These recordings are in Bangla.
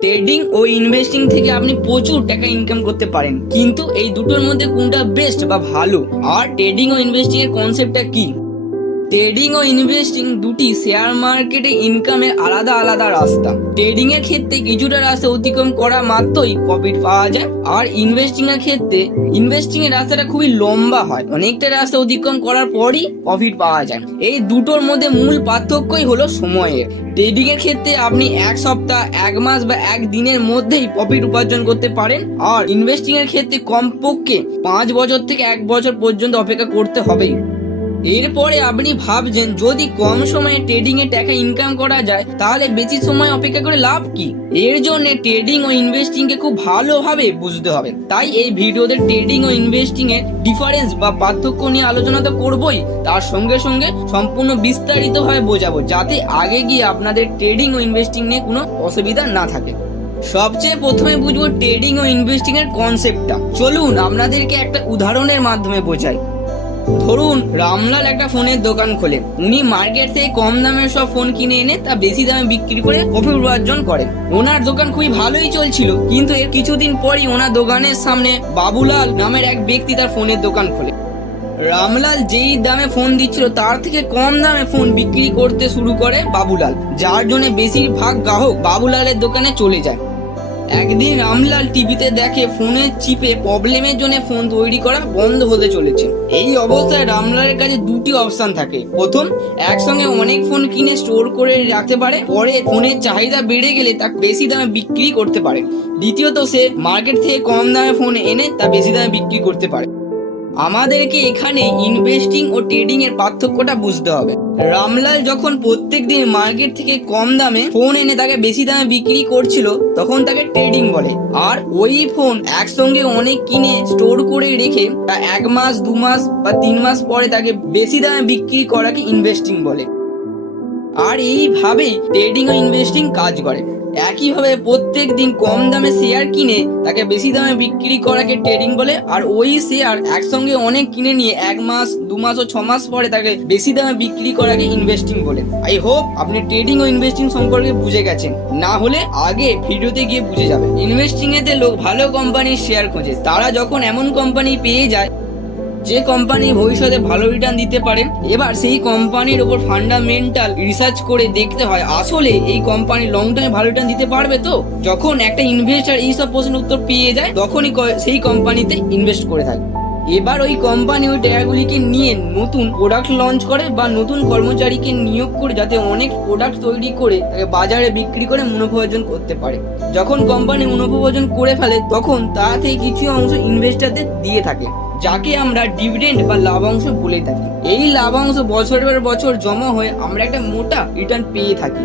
ট্রেডিং ও ইনভেস্টিং থেকে আপনি প্রচুর টাকা ইনকাম করতে পারেন, কিন্তু এই দুটোর মধ্যে কোনটা বেস্ট বা ভালো, আর ট্রেডিং ও ইনভেস্টিং এর কনসেপ্টটা কি? ট্রেডিং ও ইনভেস্টিং দুটি শেয়ার মার্কেটে ইনকামের আলাদা আলাদা রাস্তা। ট্রেডিং এর ক্ষেত্রে কিছুটা রাস্তা অতিক্রম করা মাত্রই প্রফিট পাওয়া যায়, আর ইনভেস্টিং এর ক্ষেত্রে ইনভেস্টিং এর রাস্তাটা খুবই লম্বা হয়, অনেকটা রাস্তা অতিক্রম করার পরই প্রফিট পাওয়া যায়। এই দুটোর মধ্যে মূল পার্থক্যই হলো সময়ের। ট্রেডিং এর ক্ষেত্রে আপনি এক সপ্তাহ, এক মাস বা এক দিনের মধ্যেই প্রফিট উপার্জন করতে পারেন, আর ইনভেস্টিং এর ক্ষেত্রে কমপক্ষে 5 বছর থেকে 1 বছর পর্যন্ত অপেক্ষা করতে হবেই। এরপরে আপনি ভাবছেন, যদি কম সময়ে ট্রেডিং এ টাকা ইনকাম করা যায় তাহলে বেশি সময় অপেক্ষা করে লাভ কি? এর জন্য ট্রেডিং ও ইনভেস্টিং কে খুব ভালোভাবে বুঝতে হবে। তাই এই ভিডিওতে ট্রেডিং ও ইনভেস্টিং এর ডিফারেন্স বা পার্থক্য নিয়ে আলোচনা তো করবোই, তার সঙ্গে সঙ্গে সম্পূর্ণ বিস্তারিতভাবে বোঝাবো, যাতে আগে গিয়ে আপনাদের ট্রেডিং ও ইনভেস্টিং নিয়ে কোনো অসুবিধা না থাকে। সবচেয়ে প্রথমে বুঝবো ট্রেডিং ও ইনভেস্টিং এর কনসেপ্টটা। চলুন আপনাদেরকে একটা উদাহরণের মাধ্যমে বোঝাই। ধরুন রামলাল একটা ফোনের দোকান খোলেন। উনি মার্কেট থেকে কম দামের সব ফোন কিনে এনে তা বেশি দামে বিক্রি করে প্রফিট উপার্জন করেন। ওনার দোকান খুবই ভালোই চলছিল, কিন্তু এর কিছুদিন পরই ওনার দোকানের সামনে বাবুলাল নামের এক ব্যক্তি তার ফোনের দোকান খোলে। রামলাল যেই দামে ফোন দিচ্ছিল তার থেকে কম দামে ফোন বিক্রি করতে শুরু করে বাবুলাল, যার জন্য বেশিরভাগ গ্রাহক বাবুলালের দোকানে চলে যায়। একদিন রামলাল টিভিতে দেখে ফোনের চিপে প্রবলেমের জন্য ফোন তৈরি করা বন্ধ হতে চলেছে। এই অবস্থায় রামলালের কাছে দুটি অপশন থাকে। প্রথম, একসঙ্গে অনেক ফোন কিনে স্টোর করে রাখতে পারে, পরে ফোনের চাহিদা বেড়ে গেলে তা বেশি দামে বিক্রি করতে পারে। দ্বিতীয়ত, সে মার্কেট থেকে কম দামে ফোন এনে তা বেশি দামে বিক্রি করতে পারে। আমাদেরকে এখানে ইনভেস্টিং ও ট্রেডিং এর পার্থক্যটা বুঝতে হবে। রামলাল যখন প্রত্যেকদিন মার্কেট থেকে কম দামে ফোন এনে তাকে বেশি দামে বিক্রি করছিল, তখন তাকে ট্রেডিং বলে। আর ওই ফোন একসঙ্গে অনেক কিনে স্টোর করে রেখে তা 1 মাস, 2 মাস বা 3 মাস পরে তাকে বেশি দামে বিক্রি করাকে ইনভেস্টিং বলে। আর এইভাবেই ট্রেডিং ও ইনভেস্টিং কাজ করে। একইভাবে প্রত্যেক দিন কম দামে শেয়ার কিনে তাকে বেশি দামে বিক্রি করাকে ট্রেডিং বলে, আর ওই শেয়ার একসঙ্গে অনেক কিনে নিয়ে 1 মাস, 2 মাস ও 6 মাস পরে তাকে বেশি দামে বিক্রি করাকে ইনভেস্টিং বলে। আই হোপ আপনি ট্রেডিং ও ইনভেস্টিং সম্পর্কে বুঝে গেছেন, না হলে আগে ভিডিওতে গিয়ে বুঝে যাবেন। ইনভেস্টিং এতে লোক ভালো কোম্পানির শেয়ার খোঁজে। তারা যখন এমন কোম্পানি পেয়ে যায় যে কোম্পানি ভবিষ্যতে ভালো রিটার্ন দিতে পারে, এবার সেই কোম্পানির উপর ফান্ডামেন্টাল রিসার্চ করে দেখতে হয় আসলে এই কোম্পানি লং টাইমে ভালো রিটার্ন দিতে পারবে। তো যখন একটা ইনভেস্টর এইসব প্রশ্নের উত্তর পেয়ে যায়, তখনই সেই কোম্পানিতে ইনভেস্ট করে থাকে। এবার ওই কোম্পানি ওই টাকাগুলিকে নিয়ে নতুন প্রোডাক্ট লঞ্চ করে বা নতুন কর্মচারীকে নিয়োগ করে, যাতে অনেক প্রোডাক্ট তৈরি করে তাকে বাজারে বিক্রি করে মুনাফা অর্জন করতে পারে। যখন কোম্পানি মুনাফা অর্জন করে ফেলে, তখন তা থেকে কিছু অংশ ইনভেস্টরদের দিয়ে থাকে, যাকে আমরা ডিভিডেন্ড বা লাভাংশ বলে থাকি। এই লাভাংশ বছরের পর বছর জমা হয়ে আমরা একটা মোটা রিটার্ন পেয়ে থাকি।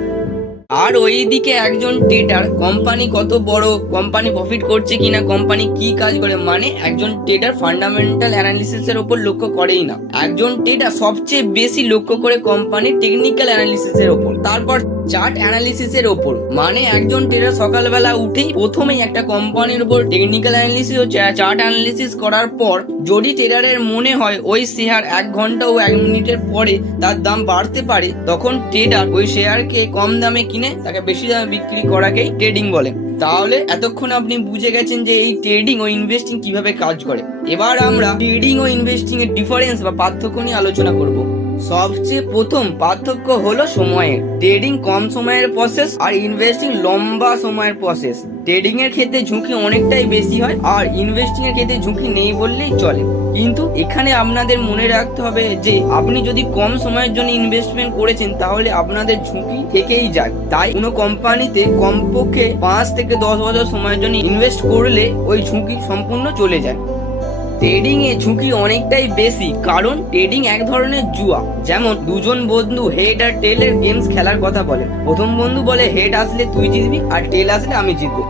আর ওইদিকে একজন ট্রেডার কোম্পানি কত বড়, কোম্পানি প্রফিট করছে কিনা, কোম্পানি কি কাজ করে, মানে একজন ট্রেডার ফান্ডামেন্টাল অ্যানালিসিস এর উপর লক্ষ্য করেই না। একজন ট্রেডার সবচেয়ে বেশি লক্ষ্য করে কোম্পানির টেকনিক্যাল অ্যানালিসিস এর উপর, তারপর চার্ট অ্যানালিসিস এর উপর। মানে একজন ট্রেডার সকালবেলা উঠেই প্রথমেই একটা কোম্পানির উপর টেকনিক্যাল অ্যানালিসিস ও চার্ট অ্যানালিসিস করার পর, যদি ট্রেডারের মনে হয় ওই শেয়ার 1 ঘন্টা ও 1 মিনিটের পরে তার দাম বাড়তে পারে, তখন ট্রেডার ওই শেয়ারকে কম দামে কিনে তাকে বেশি দামে বিক্রি করাকেই ট্রেডিং বলে। তাহলে এতক্ষণ আপনি বুঝে গেছেন যে এই ট্রেডিং ও ইনভেস্টিং কিভাবে কাজ করে। এবার আমরা ট্রেডিং ও ইনভেস্টিং এর ডিফারেন্স বা পার্থক্য নিয়ে আলোচনা করব। সবচেয়ে প্রথম পার্থক্য হলো সময়ের। ট্রেডিং কম সময়ের প্রসেস আর ইনভেস্টিং লম্বা সময়ের প্রসেস। ট্রেডিং এর ক্ষেত্রে ঝুঁকি অনেকটাই বেশি হয়, আর ইনভেস্টিং এর ক্ষেত্রে ঝুঁকি নেই বললেই চলে। কিন্তু এখানে আপনাদের মনে রাখতে হবে যে আপনি যদি কম সময়ের জন্য ইনভেস্টমেন্ট করেছেন, তাহলে আপনাদের ঝুঁকি থেকেই যায়। তাই কোনো কোম্পানিতে কমপক্ষে 5 থেকে 10 বছর সময়ের জন্য ইনভেস্ট করলে ওই ঝুঁকি সম্পূর্ণ চলে যায়। ট্রেডিং এ ঝুঁকি অনেকটাই বেশি, কারণ ট্রেডিং এক ধরনের জুয়া। যেমন দুজন বন্ধু হেড আর টেলের গেমস খেলার কথা বলে। প্রথম বন্ধু বলে হেড আসলে তুই জিতবি আর টেল আসলে আমি জিতবো।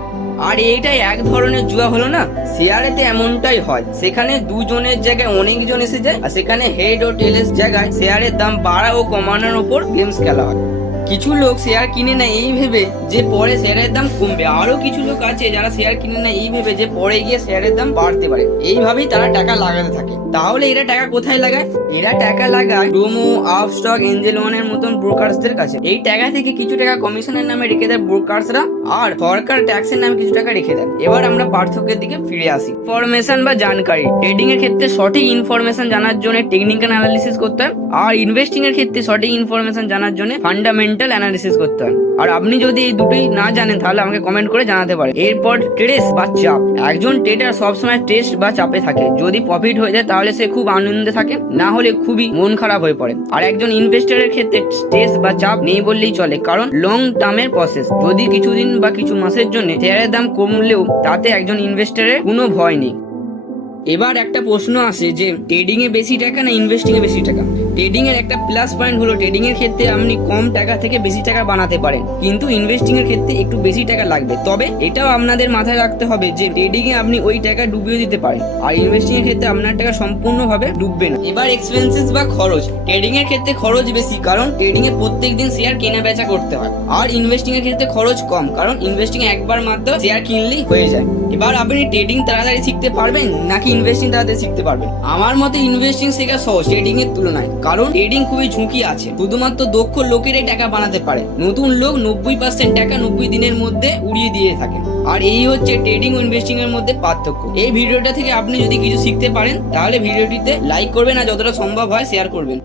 আর এইটাই এক ধরনের জুয়া, হলো না? শেয়ারেতে এমনটাই হয়, সেখানে দুজনের জায়গায় অনেকজন এসে যায়, আর সেখানে হেড ও টেলের জায়গায় শেয়ারের দাম বাড়া ও কমানোর উপর গেমস খেলা হয়। কিছু লোক শেয়ার কিনে নেয় এই ভেবে যে পরে শেয়ারের দাম কমবে, আরো কিছু লোক আছে যারা শেয়ার কিনে নেয় এই ভেবে যে পরে গিয়ে শেয়ারের দাম বাড়তে পারে। এইভাবেই তারা টাকা লাগাতে থাকে। তাহলে এরা টাকা কোথায় লাগায়? এরা টাকা লাগায় ডোমো, আপস্টক, এঞ্জেল ওয়ানের মতন ব্রোকারসদের কাছে। এই টাকা থেকে কিছু টাকা কমিশনের নামে রেখে দেয় ব্রোকারসরা, আর সরকার ট্যাক্সের নামে কিছু টাকা রেখে দেয়। এবার আমরা পার্থক্যের দিকে ফিরে আসি। ইনফরমেশন বা জানকারি, ট্রেডিং এর ক্ষেত্রে সঠিক ইনফরমেশন জানার জন্য টেকনিক্যাল অ্যানালিসিস করতে হয়, আর ইনভেস্টিং এর ক্ষেত্রে সঠিক ইনফরমেশন জানার জন্য ফান্ডামেন্টাল অ্যানালিসিস করতে হয়। আর আপনি যদি এই দুটোই না জানেন তাহলে আমাকে কমেন্ট করে জানাতে পারেন। এরপর স্ট্রেস বা চাপ। একজন ট্রেডার সবসময় স্ট্রেস বা চাপে থাকে। যদি প্রফিট হয়ে যায় তাহলে সে খুব আনন্দে থাকে, না হলে খুবই মন খারাপ হয়ে পড়ে। আর একজন ইনভেস্টরের ক্ষেত্রে স্ট্রেস বা চাপ নেই বললেই চলে, কারণ লং টার্মের প্রসেস। যদি কিছুদিন বা কিছু মাসের জন্য শেয়ারের দাম কমলেও তাতে একজন ইনভেস্টরের কোনো ভয় নেই। এবার একটা প্রশ্ন আসে যে ট্রেডিং এ বেশি টাকা না ইনভেস্টিং এ বেশি টাকা? ট্রেডিং এর একটা প্লাস পয়েন্ট হলো ট্রেডিং এর ক্ষেত্রে আপনি কম টাকা থেকে বেশি টাকা বানাতে পারেন, কিন্তু ইনভেস্টিং এর ক্ষেত্রে একটু বেশি টাকা লাগবে। তবে এটাও আপনাদের মাথায় রাখতে হবে যে ট্রেডিং এ আপনি ওই টাকা ডুবিয়ে দিতে পারেন, আর ইনভেস্টিং এর ক্ষেত্রে আপনার টাকা সম্পূর্ণভাবে ডুববে না। এবার এক্সপেন্সেস বা খরচ। ট্রেডিং এর ক্ষেত্রে খরচ বেশি, কারণ ট্রেডিং এ প্রত্যেকদিন শেয়ার কেনা বেচা করতে হয়। আর ইনভেস্টিং এর ক্ষেত্রে খরচ কম, কারণ ইনভেস্টিং একবার মাত্র শেয়ার কিনলেই হয়ে যায়। এবার আপনি ট্রেডিং তাড়াতাড়ি শিখতে পারবেন নাকি ইনভেস্টিং তাড়াতাড়ি শিখতে পারবেন? আমার মতে ইনভেস্টিং শেখা সহজ ট্রেডিং এর তুলনায়, কারণ ট্রেডিং খুবই ঝুঁকি আছে। শুধুমাত্র দক্ষ লোকেরাই টাকা বানাতে পারে। নতুন লোক 90% টাকা 90 দিনের মধ্যে উড়িয়ে দিয়ে থাকেন। আর এই হচ্ছে ট্রেডিং ও ইনভেস্টিং এর মধ্যে পার্থক্য। এই ভিডিওটা থেকে আপনি যদি কিছু শিখতে পারেন তাহলে ভিডিওটিতে লাইক করবেন, আর যতটা সম্ভব হয় শেয়ার করবেন।